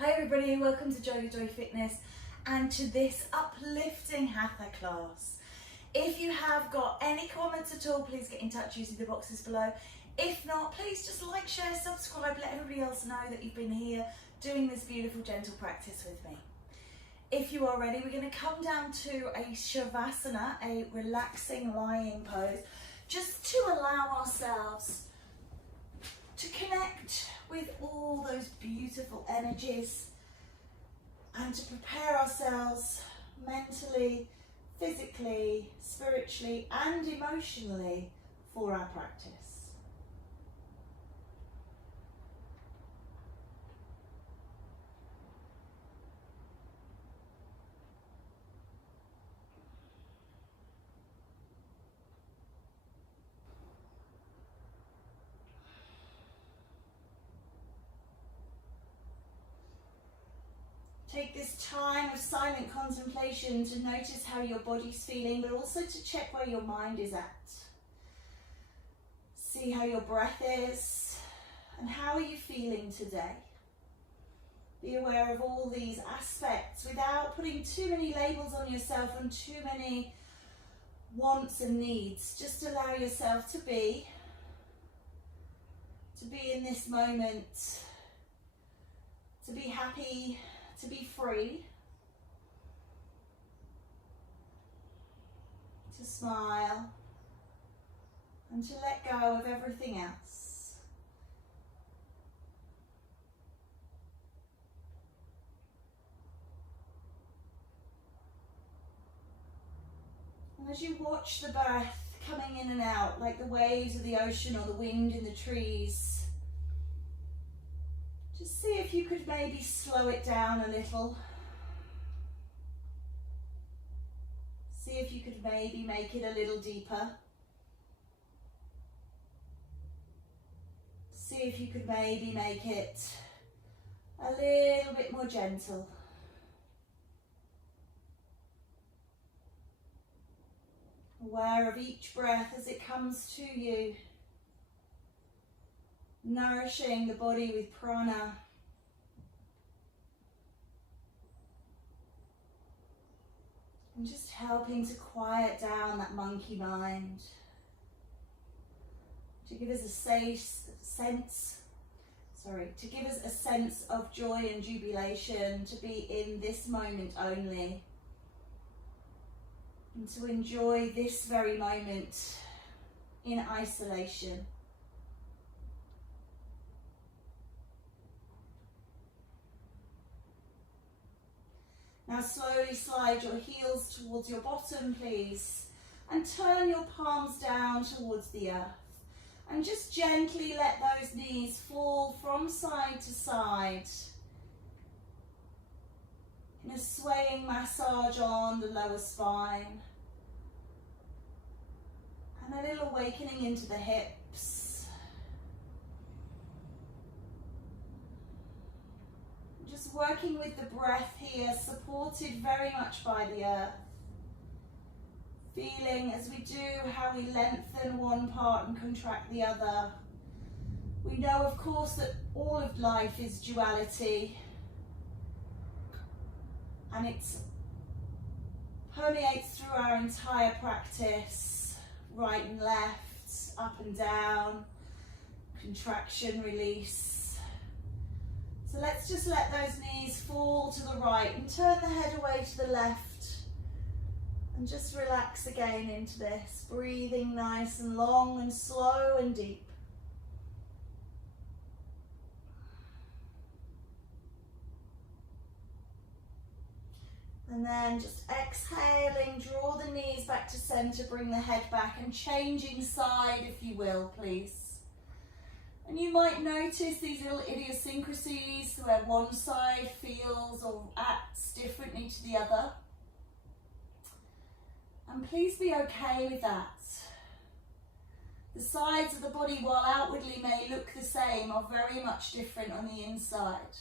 Hi everybody, welcome to JoeGa Fitness and to this uplifting Hatha class. If you have got any comments at all, please get in touch using the boxes below. If not, please just like, share, subscribe, let everybody else know that you've been here doing this beautiful gentle practice with me. If you are ready, we're going to come down to a Shavasana, a relaxing lying pose, just to allow ourselves to connect with all those beautiful energies and to prepare ourselves mentally, physically, spiritually and emotionally for our practice. Take this time of silent contemplation to notice how your body's feeling, but also to check where your mind is at. See how your breath is and how are you feeling today. Be aware of all these aspects without putting too many labels on yourself and too many wants and needs. Just allow yourself to be in this moment, to be happy, to be free, to smile, and to let go of everything else. And as you watch the breath coming in and out, like the waves of the ocean or the wind in the trees, just see if you could maybe slow it down a little. See if you could maybe make it a little deeper. See if you could maybe make it a little bit more gentle. Aware of each breath as it comes to you. Nourishing the body with prana. And just helping to quiet down that monkey mind. To give us a sense of joy and jubilation, to be in this moment only. And to enjoy this very moment in isolation. Now slowly slide your heels towards your bottom, please, and turn your palms down towards the earth. And just gently let those knees fall from side to side in a swaying massage on the lower spine. And a little awakening into the hips. Just working with the breath here, supported very much by the earth. Feeling as we do how we lengthen one part and contract the other. We know, of course, that all of life is duality. And it permeates through our entire practice. Right and left, up and down, contraction, release. So let's just let those knees fall to the right and turn the head away to the left. And just relax again into this, breathing nice and long and slow and deep. And then just exhaling, draw the knees back to center, bring the head back and changing side if you will, please. And you might notice these little idiosyncrasies where one side feels or acts differently to the other. And please be okay with that. The sides of the body, while outwardly may look the same, are very much different on the inside.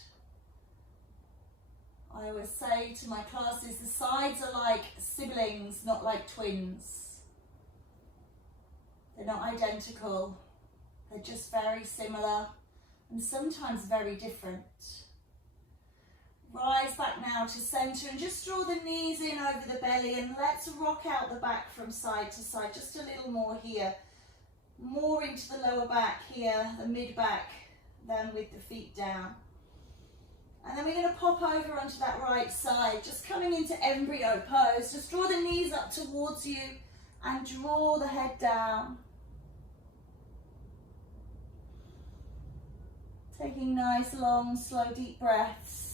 I always say to my classes, the sides are like siblings, not like twins. They're not identical. They're just very similar and sometimes very different. Rise back now to center and just draw the knees in over the belly, and let's rock out the back from side to side, just a little more here. More into the lower back here, the mid back, than with the feet down. And then we're going to pop over onto that right side, just coming into embryo pose. Just draw the knees up towards you and draw the head down. Taking nice, long, slow, deep breaths.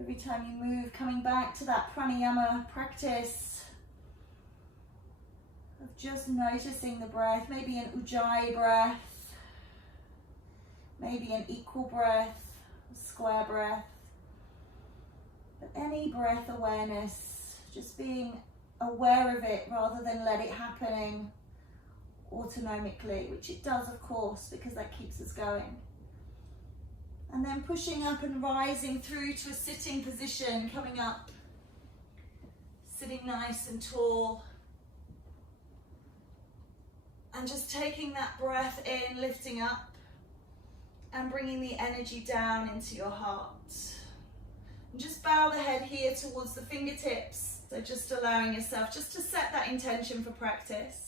Every time you move, coming back to that pranayama practice of just noticing the breath, maybe an ujjayi breath, maybe an equal breath, a square breath, but any breath awareness, just being aware of it rather than let it happening autonomically, which it does of course, because that keeps us going. And then pushing up and rising through to a sitting position, coming up, sitting nice and tall. And just taking that breath in, lifting up, and bringing the energy down into your heart. And just bow the head here towards the fingertips. So just allowing yourself just to set that intention for practice.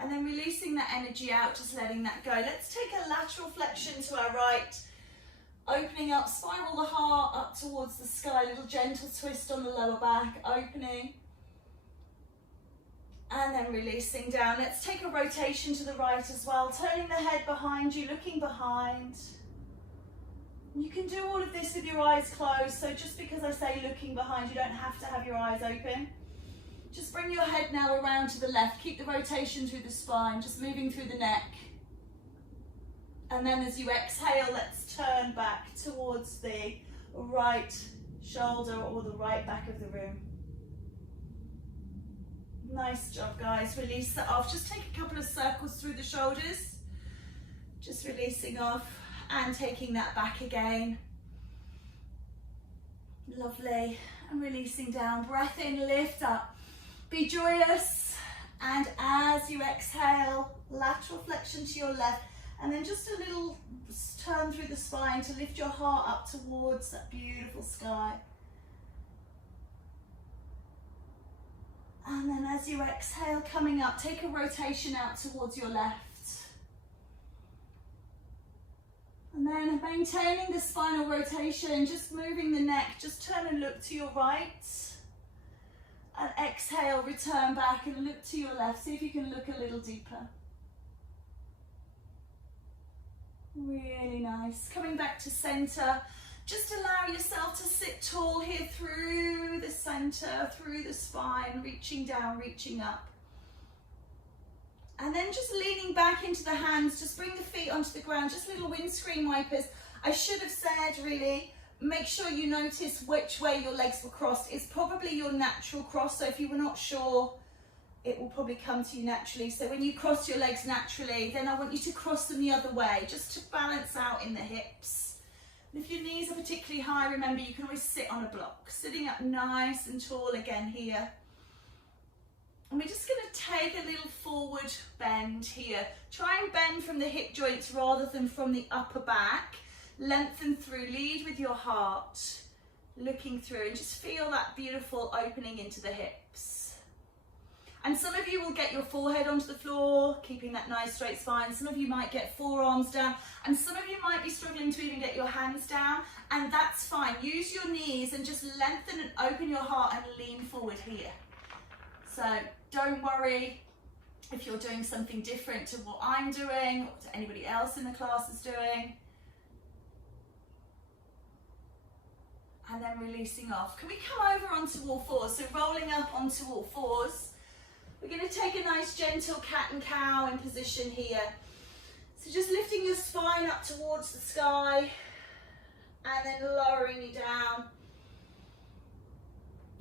And then releasing that energy out, just letting that go. Let's take a lateral flexion to our right. Opening up, spiral the heart up towards the sky. Little gentle twist on the lower back, opening. And then releasing down. Let's take a rotation to the right as well. Turning the head behind you, looking behind. You can do all of this with your eyes closed. So just because I say looking behind, you don't have to have your eyes open. Just bring your head now around to the left. Keep the rotation through the spine, just moving through the neck. And then as you exhale, let's turn back towards the right shoulder or the right back of the room. Nice job, guys. Release that off. Just take a couple of circles through the shoulders. Just releasing off and taking that back again. Lovely. And releasing down. Breath in, lift up. Be joyous, and as you exhale, lateral flexion to your left, and then just a little turn through the spine to lift your heart up towards that beautiful sky. And then as you exhale, coming up, take a rotation out towards your left. And then maintaining the spinal rotation, just moving the neck, just turn and look to your right. And exhale, return back and look to your left. See if you can look a little deeper. Really nice. Coming back to center. Just allow yourself to sit tall here through the center, through the spine, reaching down, reaching up. And then just leaning back into the hands. Just bring the feet onto the ground. Just little windscreen wipers. I should have said really, make sure you notice which way your legs were crossed. It's probably your natural cross, so if you were not sure, it will probably come to you naturally. So when you cross your legs naturally, then I want you to cross them the other way, just to balance out in the hips. And if your knees are particularly high, remember you can always sit on a block. Sitting up nice and tall again here. And we're just going to take a little forward bend here. Try and bend from the hip joints rather than from the upper back. Lengthen through, lead with your heart, looking through, and just feel that beautiful opening into the hips. And some of you will get your forehead onto the floor, keeping that nice straight spine. Some of you might get forearms down, and some of you might be struggling to even get your hands down, and that's fine. Use your knees and just lengthen and open your heart and lean forward here. So don't worry if you're doing something different to what I'm doing or to anybody else in the class is doing. And then releasing off. Can we come over onto all fours? So rolling up onto all fours. We're going to take a nice gentle cat and cow in position here. So just lifting your spine up towards the sky and then lowering you down.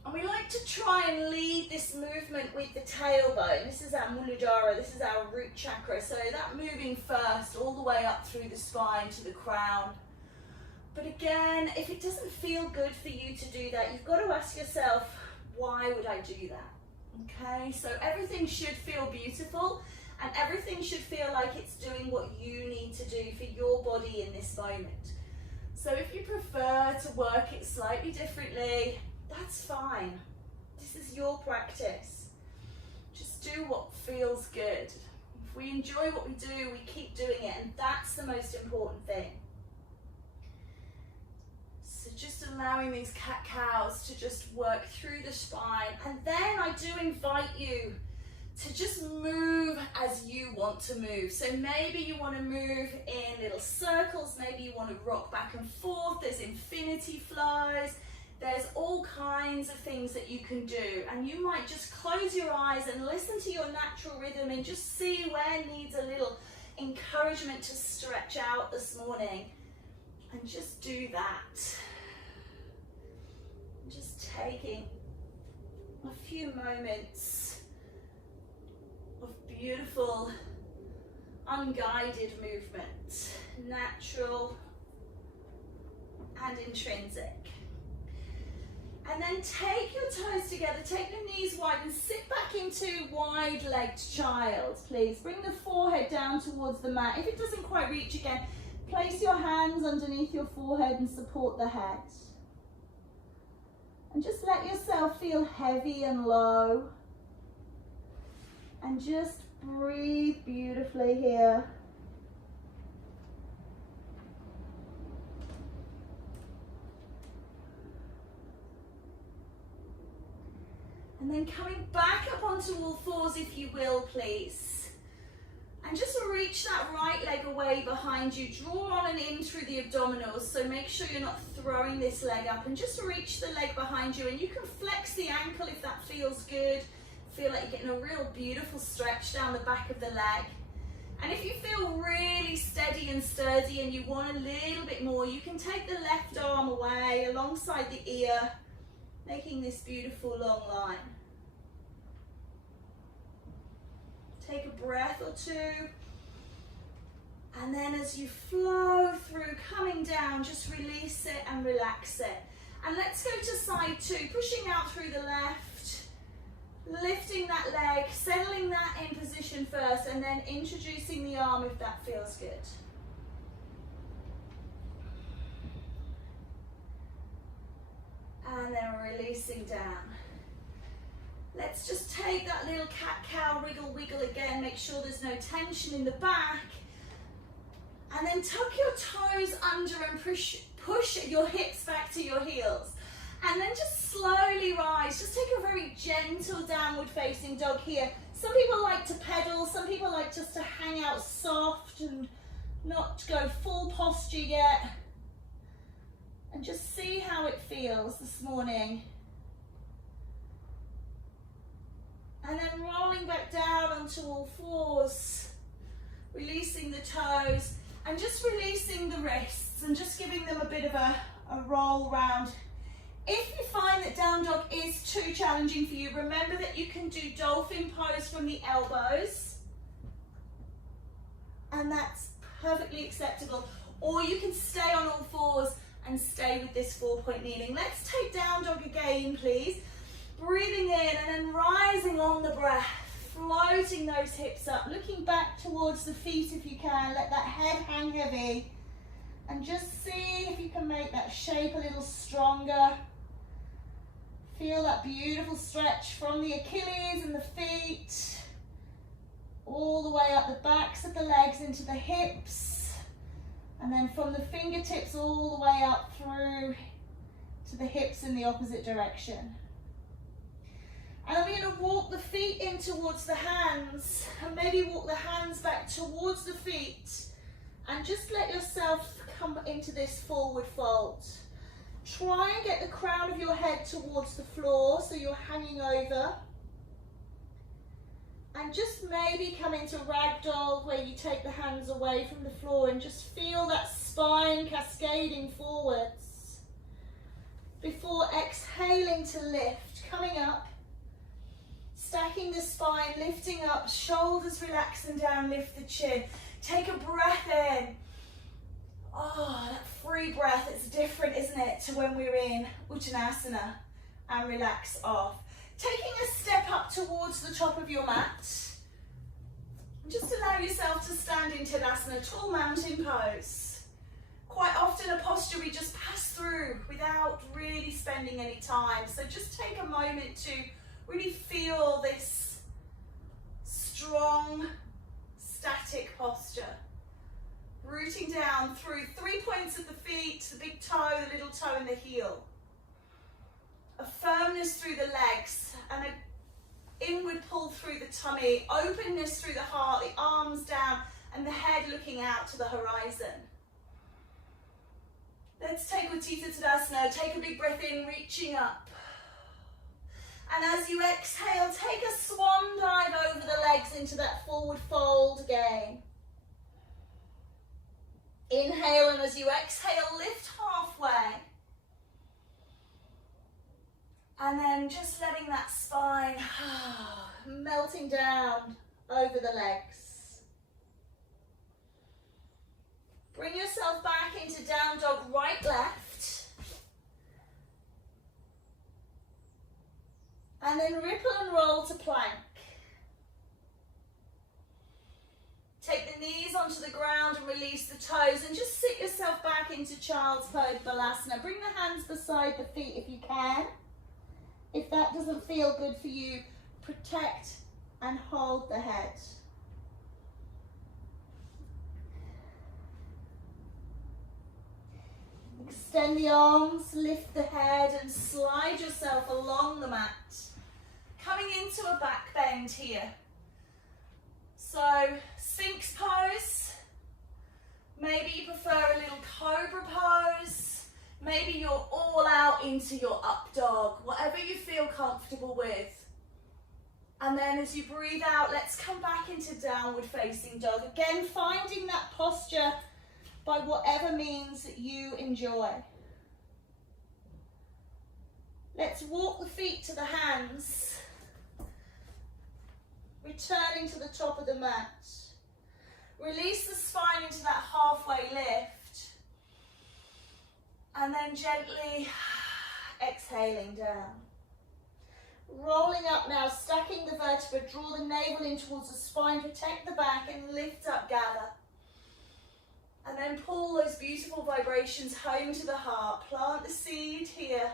And we like to try and lead this movement with the tailbone. This is our Muladhara, this is our root chakra. So that moving first all the way up through the spine to the crown. But again, if it doesn't feel good for you to do that, you've got to ask yourself, why would I do that? Okay, so everything should feel beautiful and everything should feel like it's doing what you need to do for your body in this moment. So if you prefer to work it slightly differently, that's fine. This is your practice. Just do what feels good. If we enjoy what we do, we keep doing it, and that's the most important thing. So just allowing these cat-cows to just work through the spine, and then I do invite you to just move as you want to move. So maybe you want to move in little circles, maybe you want to rock back and forth, there's infinity flows, there's all kinds of things that you can do, and you might just close your eyes and listen to your natural rhythm and just see where needs a little encouragement to stretch out this morning, and just do that. Just taking a few moments of beautiful, unguided movement, natural and intrinsic. And then take your toes together, take your knees wide and sit back into wide-legged child, please. Bring the forehead down towards the mat. If it doesn't quite reach again, place your hands underneath your forehead and support the head. And just let yourself feel heavy and low. And just breathe beautifully here. And then coming back up onto all fours, if you will, please. And just reach that right leg away behind you. Draw on and in through the abdominals, so make sure you're not throwing this leg up. And just reach the leg behind you, and you can flex the ankle if that feels good. Feel like you're getting a real beautiful stretch down the back of the leg. And if you feel really steady and sturdy and you want a little bit more, you can take the left arm away alongside the ear, making this beautiful long line. Take a breath or two. And then as you flow through, coming down, just release it and relax it. And let's go to side two, pushing out through the left. Lifting that leg, settling that in position first, and then introducing the arm if that feels good. And then releasing down. Let's just take that little cat-cow wiggle again, make sure there's no tension in the back. And then tuck your toes under and push your hips back to your heels. And then just slowly rise. Just take a very gentle downward facing dog here. Some people like to pedal, some people like just to hang out soft and not go full posture yet. And just see how it feels this morning. And then rolling back down onto all fours, releasing the toes and just releasing the wrists and just giving them a bit of a roll round. If you find that down dog is too challenging for you, remember that you can do dolphin pose from the elbows, and that's perfectly acceptable. Or you can stay on all fours and stay with this 4-point kneeling. Let's take down dog again, please. Breathing in and then rising on the breath, floating those hips up, looking back towards the feet if you can. Let that head hang heavy, and just see if you can make that shape a little stronger. Feel that beautiful stretch from the Achilles and the feet, all the way up the backs of the legs into the hips, and then from the fingertips all the way up through to the hips in the opposite direction. And then we're going to walk the feet in towards the hands, and maybe walk the hands back towards the feet, and just let yourself come into this forward fold. Try and get the crown of your head towards the floor so you're hanging over. And just maybe come into ragdoll where you take the hands away from the floor and just feel that spine cascading forwards. Before exhaling to lift, coming up, stacking the spine, lifting up, shoulders relaxing down, lift the chin. Take a breath in. Oh, that free breath, it's different, isn't it, to when we're in Uttanasana, and relax off. Taking a step up towards the top of your mat, And just allow yourself to stand in Tadasana, tall mountain pose. Quite often a posture we just pass through without really spending any time. So just take a moment to really feel this strong, static posture. Rooting down through 3 points of the feet, the big toe, the little toe and the heel. A firmness through the legs and an inward pull through the tummy, openness through the heart, the arms down and the head looking out to the horizon. Let's take Utthita Tadasana, take a big breath in, reaching up. And as you exhale, take a swan dive over the legs into that forward fold again. Inhale, and as you exhale, lift halfway. And then just letting that spine melting down over the legs. Bring yourself back into down dog, right, left. And then ripple and roll to plank. Take the knees onto the ground and release the toes and just sit yourself back into child's pose balasana. Bring the hands beside the feet if you can. If that doesn't feel good for you, protect and hold the head. Extend the arms, lift the head and slide yourself along the mat. Coming into a back bend here. So, Sphinx pose. Maybe you prefer a little cobra pose. Maybe you're all out into your up dog, whatever you feel comfortable with. And then as you breathe out, let's come back into downward facing dog. Again, finding that posture by whatever means that you enjoy. Let's walk the feet to the hands, returning to the top of the mat. Release the spine into that halfway lift. And then gently exhaling down. Rolling up now, stacking the vertebra, draw the navel in towards the spine, protect the back and lift up, gather. And then pull those beautiful vibrations home to the heart. Plant the seed here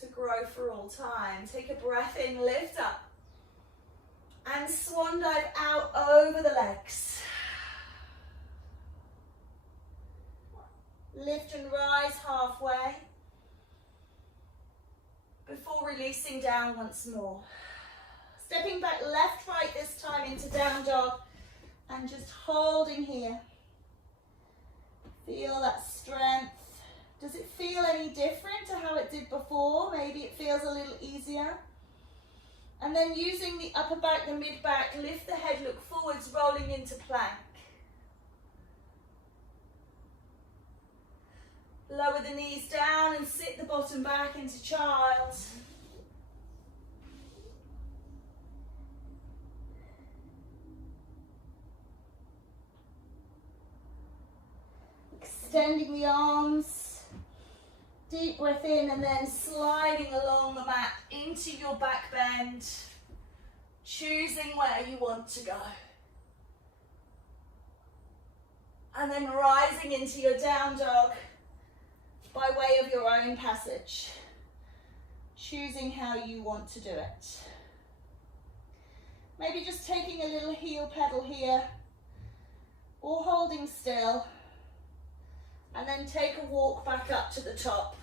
to grow for all time. Take a breath in, lift up. And swan dive out over the legs. Lift and rise halfway before releasing down once more. Stepping back left, right this time into down dog and just holding here. Feel that strength. Does it feel any different to how it did before? Maybe it feels a little easier. And then using the upper back, the mid back, lift the head, look forwards, rolling into plank. Lower the knees down and sit the bottom back into child. Extending the arms, deep breath in and then sliding along the mat into your back bend, choosing where you want to go. And then rising into your down dog by way of your own passage, choosing how you want to do it. Maybe just taking a little heel pedal here or holding still. And then take a walk back up to the top.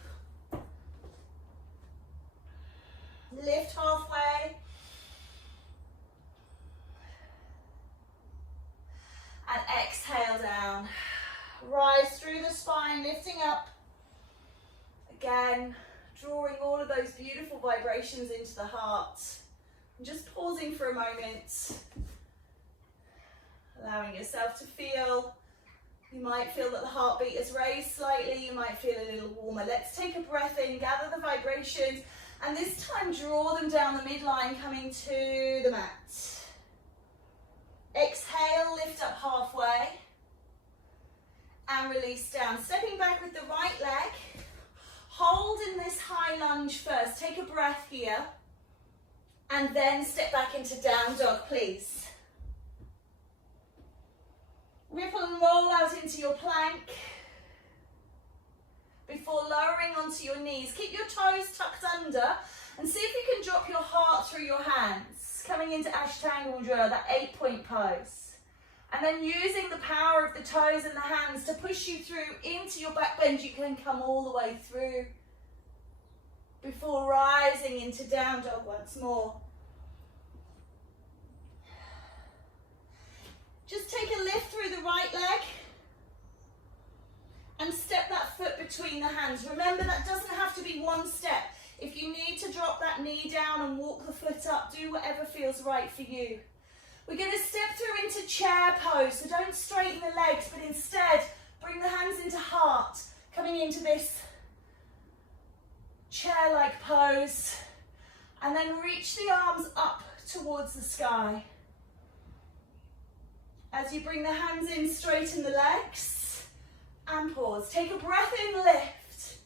Lift halfway. And exhale down. Rise through the spine, lifting up. Again, drawing all of those beautiful vibrations into the heart. And just pausing for a moment. Allowing yourself to feel. You might feel that the heartbeat is raised slightly, you might feel a little warmer. Let's take a breath in, gather the vibrations, and this time draw them down the midline, coming to the mat. Exhale, lift up halfway, and release down. Stepping back with the right leg, hold in this high lunge first. Take a breath here, and then step back into down dog, please. roll out into your plank before lowering onto your knees. Keep your toes tucked under and see if you can drop your heart through your hands. Coming into Ashtanga Mudra, that 8-point pose. And then using the power of the toes and the hands to push you through into your back bend. You can come all the way through before rising into down dog once more. Just take a lift through the right leg and step that foot between the hands. Remember, that doesn't have to be one step. If you need to drop that knee down and walk the foot up, do whatever feels right for you. We're going to step through into chair pose, so don't straighten the legs, but instead bring the hands into heart, coming into this chair-like pose, and then reach the arms up towards the sky. As you bring the hands in, straighten the legs, and pause. Take a breath in, lift,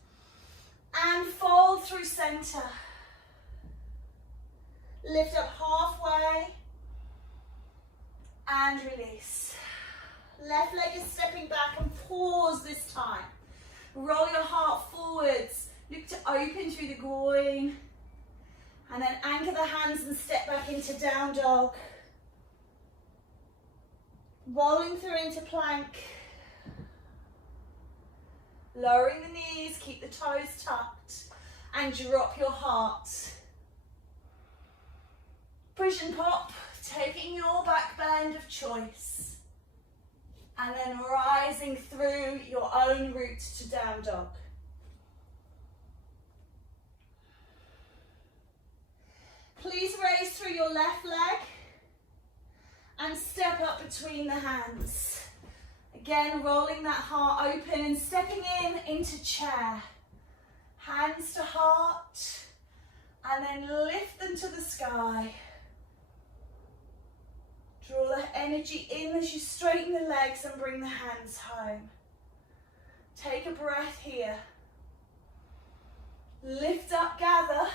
and fold through center. Lift up halfway, and release. Left leg is stepping back and pause this time. Roll your heart forwards. Look to open through the groin. And then anchor the hands and step back into down dog. Rolling through into plank. Lowering the knees, keep the toes tucked. And drop your heart. Push and pop, taking your back bend of choice. And then rising through your own route to down dog. Please raise through your left leg and step up between the hands. Again, rolling that heart open and stepping into chair. Hands to heart, and then lift them to the sky. Draw the energy in as you straighten the legs and bring the hands home. Take a breath here. Lift up, gather.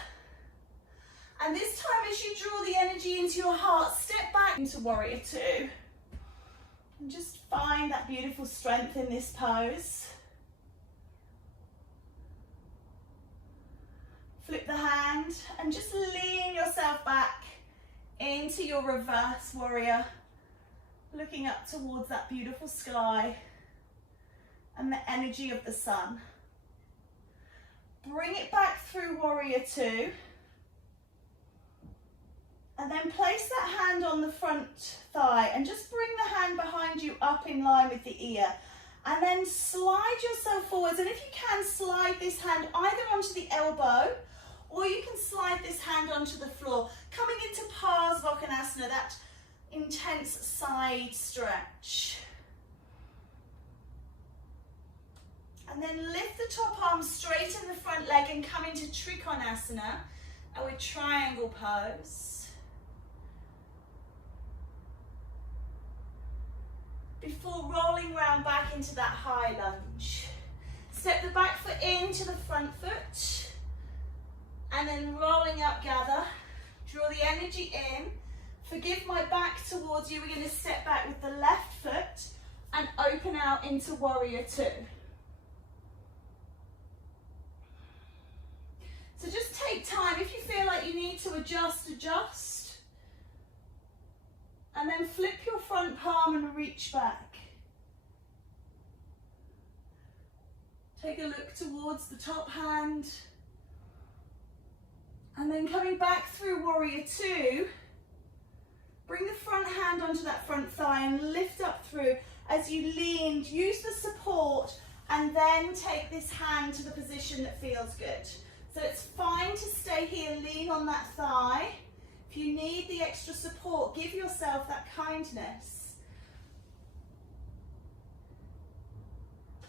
And this time, as you draw the energy into your heart, step back into Warrior Two. And just find that beautiful strength in this pose. Flip the hand and just lean yourself back into your reverse warrior, looking up towards that beautiful sky and the energy of the sun. Bring it back through Warrior Two. And then place that hand on the front thigh and just bring the hand behind you up in line with the ear. And then slide yourself forwards. And if you can, slide this hand either onto the elbow or you can slide this hand onto the floor. Coming into Parsvakonasana, that intense side stretch. And then lift the top arm, straighten the front leg and come into Trikonasana, our triangle pose. Before rolling round back into that high lunge. Step the back foot into the front foot. And then rolling up, gather. Draw the energy in. Forgive my back towards you. We're going to step back with the left foot and open out into Warrior Two. So just take time. If you feel like you need to adjust. And then flip your front palm and reach back. Take a look towards the top hand. And then coming back through Warrior Two, bring the front hand onto that front thigh and lift up through. As you lean, use the support and then take this hand to the position that feels good. So it's fine to stay here, lean on that thigh. If you need the extra support, give yourself that kindness.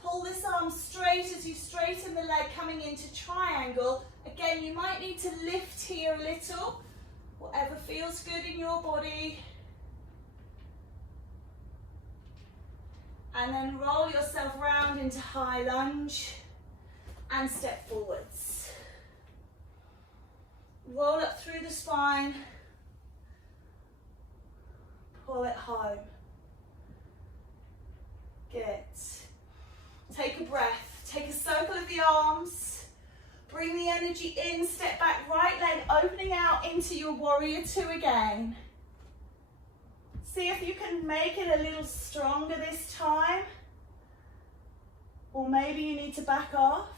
Pull this arm straight as you straighten the leg coming into triangle. Again, you might need to lift here a little, whatever feels good in your body. And then roll yourself round into high lunge and step forwards. Roll up through the spine, pull it home. Good. Take a breath. Take a circle of the arms. Bring the energy in. Step back, right leg opening out into your warrior two again. See if you can make it a little stronger this time. Or maybe you need to back off.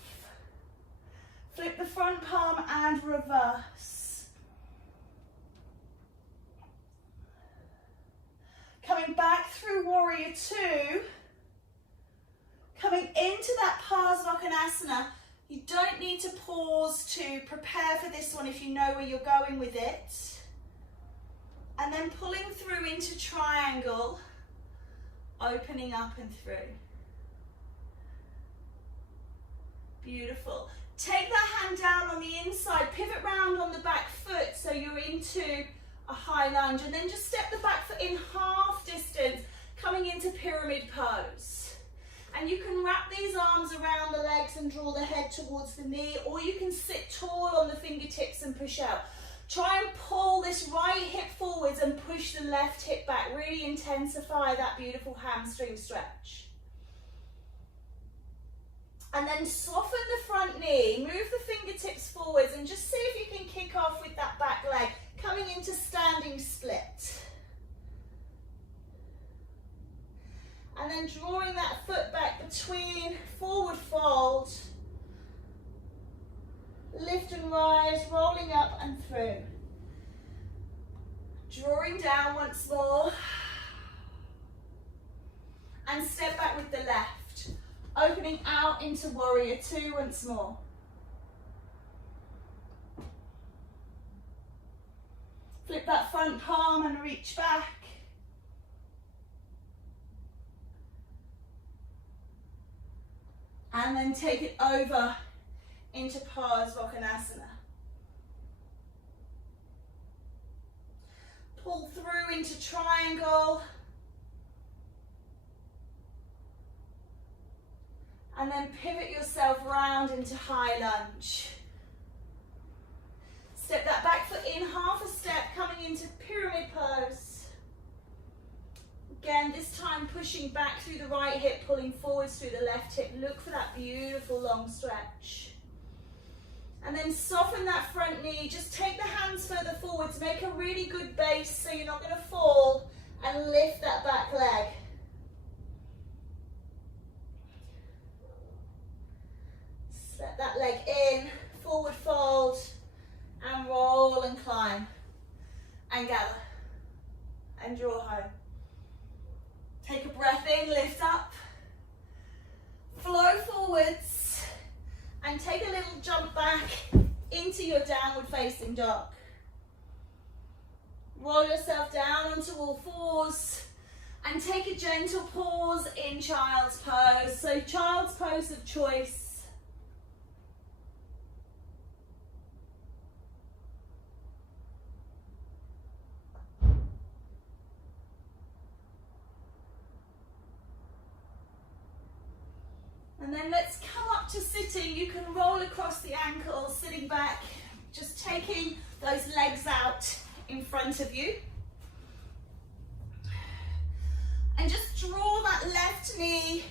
Flip the front palm and reverse. Coming back through warrior two. Coming into that Ardamandakasana. You don't need to pause to prepare for this one if you know where you're going with it. And then pulling through into triangle, opening up and through. Beautiful. Take that hand down on the inside, pivot round on the back foot so you're into a high lunge, and then just step the back foot in half distance, coming into pyramid pose. And you can wrap these arms around the legs and draw the head towards the knee, or you can sit tall on the fingertips and push out. Try and pull this right hip forwards and push the left hip back. Really intensify that beautiful hamstring stretch. And then soften the front knee, move the fingertips forwards and just see if you can kick off with that back leg, coming into standing split. And then drawing that foot back between, forward fold, lift and rise, rolling up and through. Drawing down once more. And step back with the left. Opening out into warrior two once more. Flip that front palm and reach back. And then take it over into Ardamandakasana. Pull through into triangle. And then pivot yourself round into high lunge. Step that back foot in half a step, coming into pyramid pose. Again, this time pushing back through the right hip, pulling forwards through the left hip. Look for that beautiful long stretch. And then soften that front knee. Just take the hands further forwards. Make a really good base so you're not going to fall. And lift that back leg. Step that leg in, forward fold, and roll and climb. And gather. And draw home. Take a breath in, lift up. Flow forwards. And take a little jump back into your downward facing dog. Roll yourself down onto all fours. And take a gentle pause in child's pose. So child's pose of choice. And then let's come up to sitting. You can roll across the ankles, sitting back, just taking those legs out in front of you. And just draw that left knee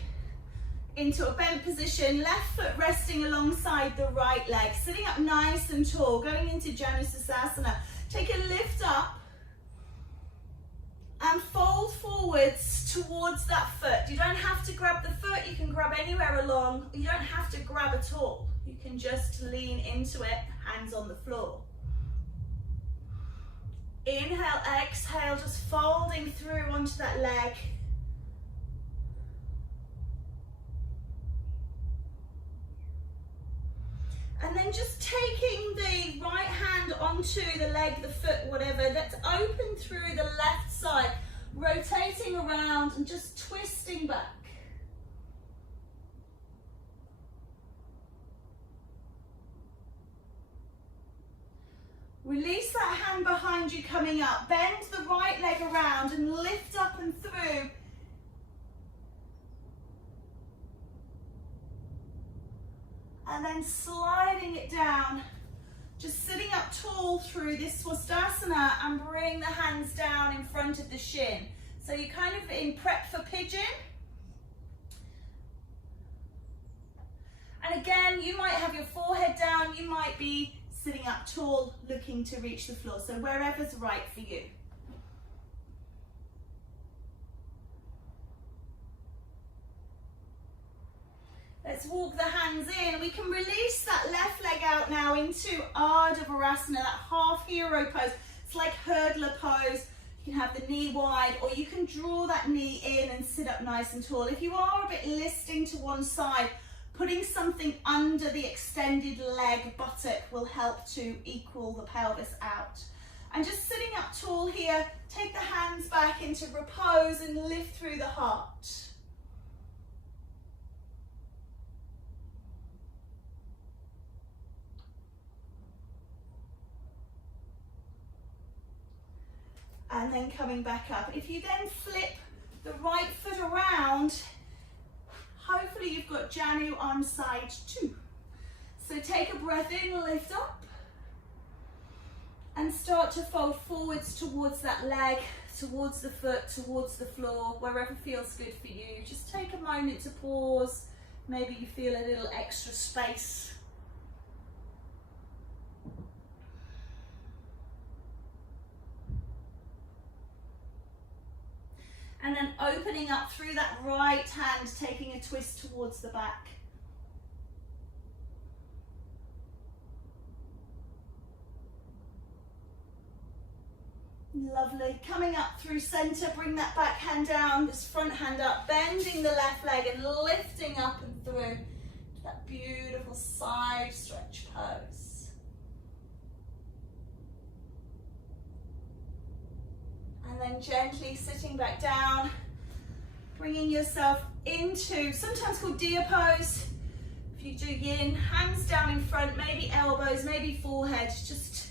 into a bent position, left foot resting alongside the right leg, sitting up nice and tall, going into Janusasana. Take a lift up and fold forwards towards that foot. You don't have to grab the foot, you can grab anywhere along. You don't have to grab at all. You can just lean into it, hands on the floor. Inhale, exhale, just folding through onto that leg. And then just taking the right hand onto the leg, the foot, whatever, let's open through the left side, rotating around and just twisting back. Release that hand behind you coming up, bend the right leg around and lift up and through. And then sliding it down, just sitting up tall through this Swastasana and bring the hands down in front of the shin. So you're kind of in prep for pigeon. And again, you might have your forehead down, you might be sitting up tall, looking to reach the floor. So wherever's right for you. Let's walk the hands in. We can release that left leg out now into Ardamandakasana, that half hero pose. It's like hurdler pose. You can have the knee wide, or you can draw that knee in and sit up nice and tall. If you are a bit listing to one side, putting something under the extended leg buttock will help to equal the pelvis out. And just sitting up tall here, take the hands back into repose and lift through the heart. And then coming back up. If you then flip the right foot around, hopefully you've got Janu on side 2. So take a breath in, lift up, and start to fold forwards towards that leg, towards the foot, towards the floor, wherever feels good for you. Just take a moment to pause. Maybe you feel a little extra space. And then opening up through that right hand, taking a twist towards the back. Lovely. Coming up through center, bring that back hand down, this front hand up, bending the left leg and lifting up and through to that beautiful side stretch pose. And then gently sitting back down, bringing yourself into, sometimes called deer pose. If you do yin, hands down in front, maybe elbows, maybe forehead, just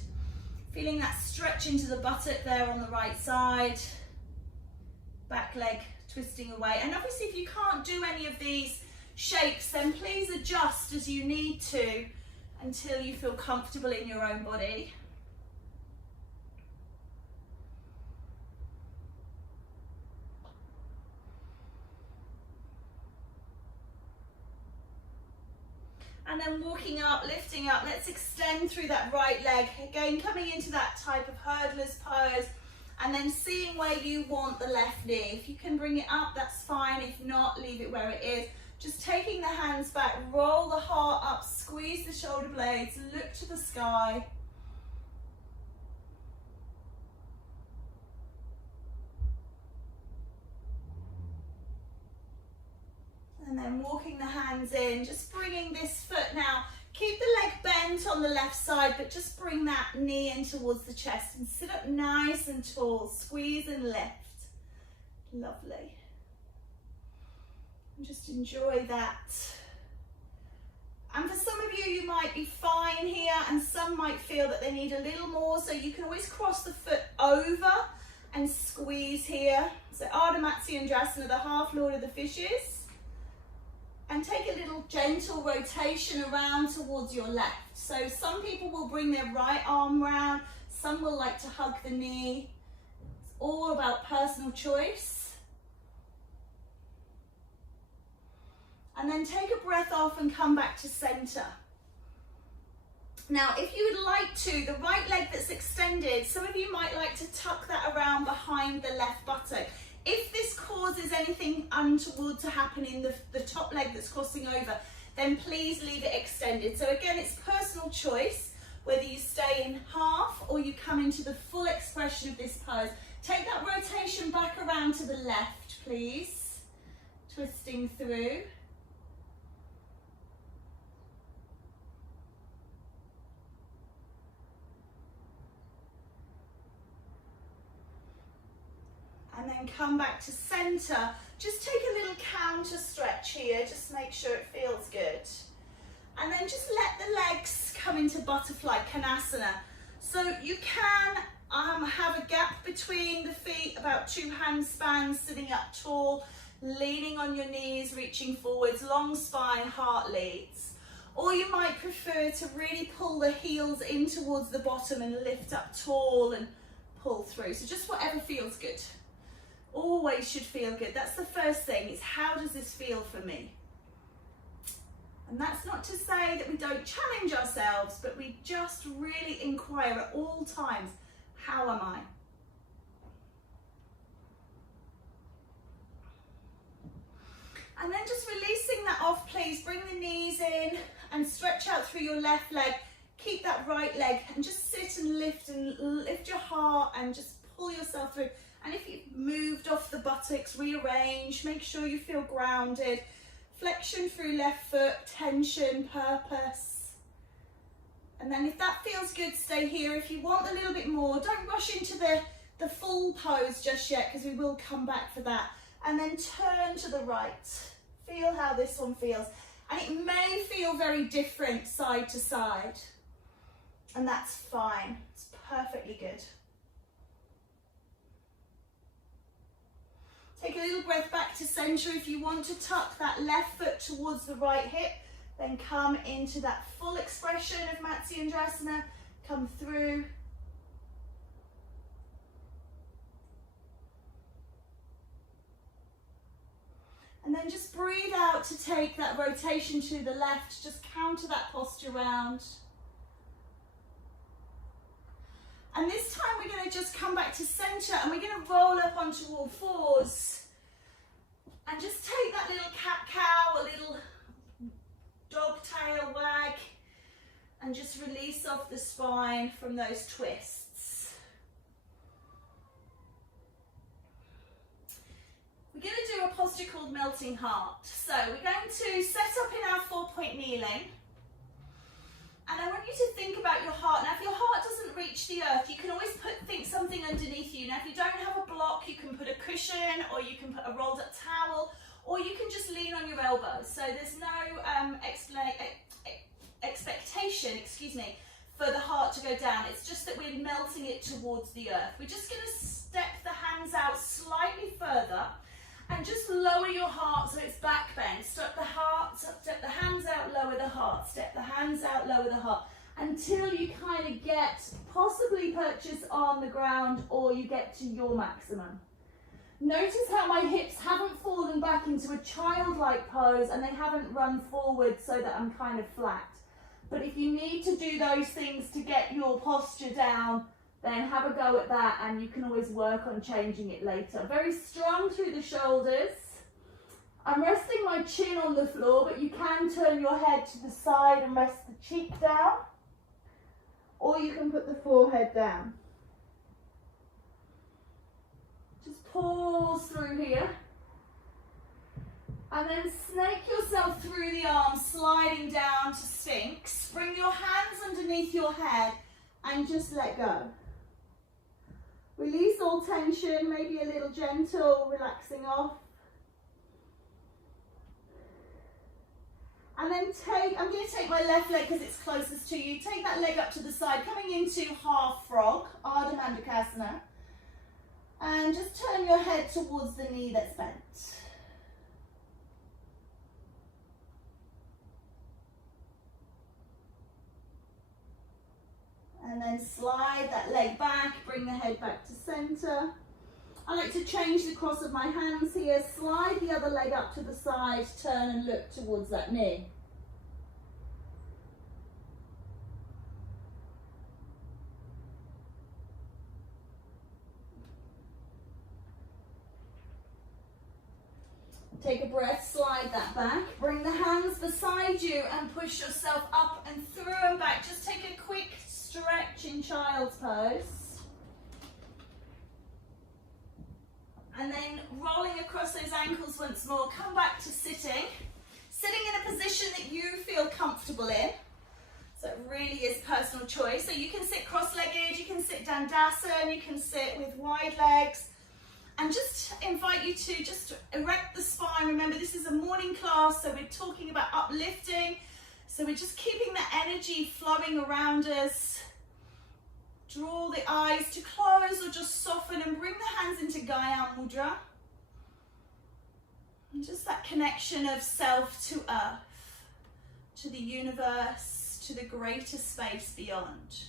feeling that stretch into the buttock there on the right side. Back leg twisting away. And obviously if you can't do any of these shapes, then please adjust as you need to until you feel comfortable in your own body. And then walking up, lifting up, let's extend through that right leg. Again, coming into that type of hurdler's pose, and then seeing where you want the left knee. If you can bring it up, that's fine. If not, leave it where it is. Just taking the hands back, roll the heart up, squeeze the shoulder blades, look to the sky. And then walking the hands in, just bringing this foot now. Keep the leg bent on the left side, but just bring that knee in towards the chest and sit up nice and tall. Squeeze and lift. Lovely. And just enjoy that. And for some of you, you might be fine here, and some might feel that they need a little more, so you can always cross the foot over and squeeze here. So Ardamandakasana, the half Lord of the Fishes. And take a little gentle rotation around towards your left. So some people will bring their right arm round, some will like to hug the knee. It's all about personal choice. And then take a breath off and come back to center. Now, if you would like to, the right leg that's extended, some of you might like to tuck that around behind the left buttock. If this causes anything untoward to happen in the top leg that's crossing over, then please leave it extended. So again, it's personal choice, whether you stay in half or you come into the full expression of this pose. Take that rotation back around to the left, please. Twisting through. And then come back to center. Just take a little counter stretch here, just make sure it feels good. And then just let the legs come into butterfly Kanasana. So you can have a gap between the feet, about 2 hand spans, sitting up tall, leaning on your knees, reaching forwards, long spine, heart leads. Or you might prefer to really pull the heels in towards the bottom and lift up tall and pull through. So just whatever feels good. Always should feel good. That's the first thing, is how does this feel for me? And that's not to say that we don't challenge ourselves, but we just really inquire at all times, how am I? And then just releasing that off, please. Bring the knees in and stretch out through your left leg. Keep that right leg and just sit and lift your heart and just pull yourself through. And if you've moved off the buttocks, rearrange, make sure you feel grounded. Flexion through left foot, tension, purpose. And then if that feels good, stay here. If you want a little bit more, don't rush into the full pose just yet, because we will come back for that. And then turn to the right. Feel how this one feels. And it may feel very different side to side. And that's fine. It's perfectly good. Take a little breath back to center. If you want to tuck that left foot towards the right hip, then come into that full expression of Matsyendrasana. Come through. And then just breathe out to take that rotation to the left. Just counter that posture round. And this time we're going to just come back to center and we're going to roll up onto all fours. And just take that little cat-cow, a little dog tail wag, and just release off the spine from those twists. We're going to do a posture called melting heart. So we're going to set up in our 4-point kneeling. And I want you to think about your heart. Now, if your heart doesn't reach the earth, you can always think something underneath you. Now, if you don't have a block, you can put a cushion, or you can put a rolled up towel, or you can just lean on your elbows. So there's no expectation, for the heart to go down. It's just that we're melting it towards the earth. We're just going to step the hands out slightly further. And just lower your heart so it's back bend. Step the hands out, lower the heart. Step the hands out, lower the heart. Until you kind of get possibly purchase on the ground or you get to your maximum. Notice how my hips haven't fallen back into a childlike pose and they haven't run forward so that I'm kind of flat. But if you need to do those things to get your posture down, then have a go at that and you can always work on changing it later. Very strong through the shoulders. I'm resting my chin on the floor, but you can turn your head to the side and rest the cheek down. Or you can put the forehead down. Just pause through here. And then snake yourself through the arms, sliding down to Sphinx. Bring your hands underneath your head and just let go. Release all tension, maybe a little gentle, relaxing off. And then I'm going to take my left leg because it's closest to you. Take that leg up to the side, coming into half frog, Ardamandakasana. And just turn your head towards the knee that's bent. And then slide that leg back, bring the head back to center. I like to change the cross of my hands here, slide the other leg up to the side, turn and look towards that knee. Take a breath, slide that back. Bring the hands beside you and push yourself up and through and back. Just take a quick stretch in child's pose. And then rolling across those ankles once more. Come back to sitting. Sitting in a position that you feel comfortable in. So it really is personal choice. So you can sit cross-legged, you can sit Davison, you can sit with wide legs. And just invite you to just erect the spine. Remember, this is a morning class, so we're talking about uplifting. So we're just keeping the energy flowing around us. Draw the eyes to close or just soften and bring the hands into Gaya Mudra. And just that connection of self to earth, to the universe, to the greater space beyond.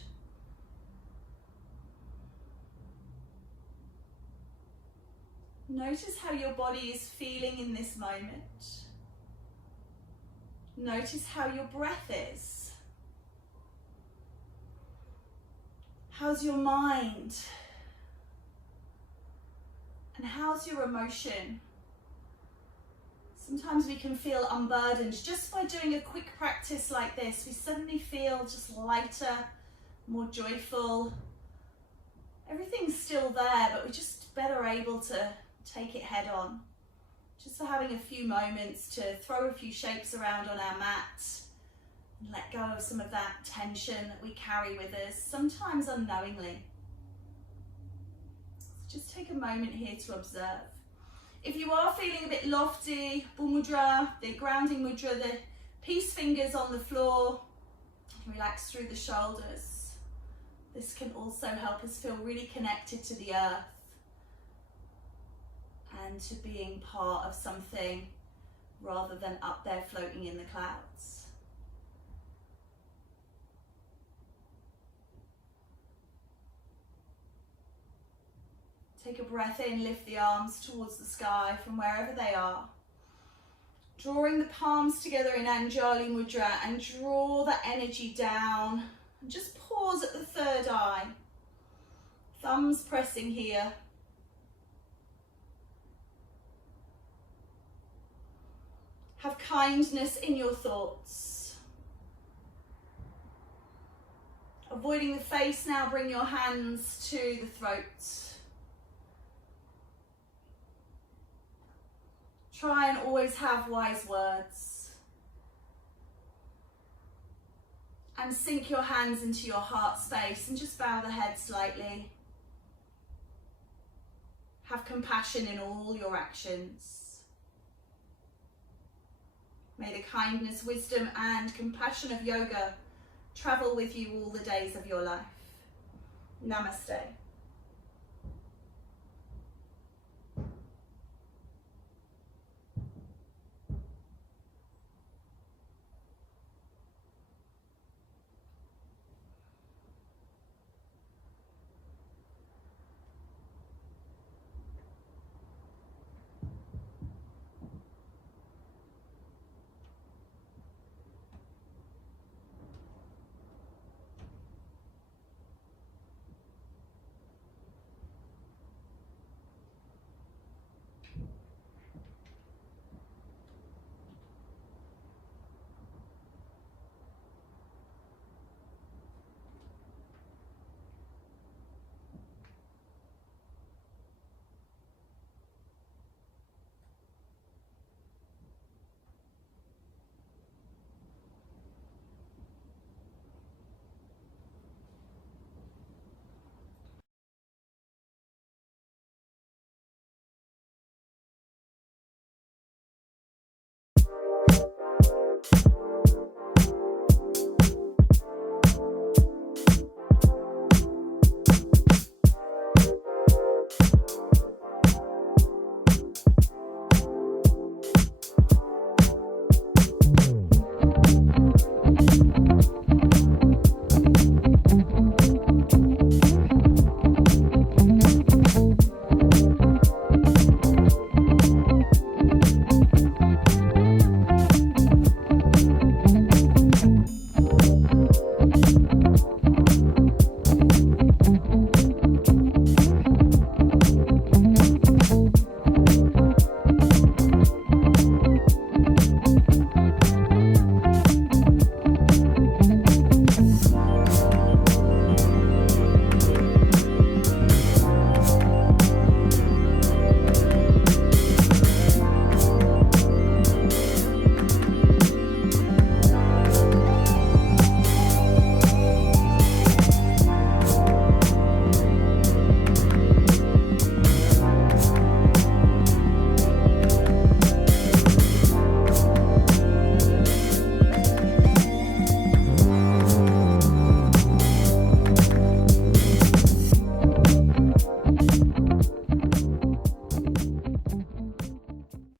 Notice how your body is feeling in this moment. Notice how your breath is. How's your mind? And how's your emotion? Sometimes we can feel unburdened. Just by doing a quick practice like this, we suddenly feel just lighter, more joyful. Everything's still there, but we're just better able to take it head on. Just for having a few moments to throw a few shapes around on our mat and let go of some of that tension that we carry with us, sometimes unknowingly. So just take a moment here to observe. If you are feeling a bit lofty, Bull Mudra, the grounding mudra, the peace fingers on the floor, relax through the shoulders. This can also help us feel really connected to the earth and to being part of something rather than up there floating in the clouds. Take a breath in, lift the arms towards the sky from wherever they are. Drawing the palms together in Anjali Mudra and draw that energy down. And just pause at the third eye. Thumbs pressing here. Have kindness in your thoughts. Avoiding the face now, bring your hands to the throat. Try and always have wise words. And sink your hands into your heart space and just bow the head slightly. Have compassion in all your actions. May the kindness, wisdom and compassion of yoga travel with you all the days of your life. Namaste.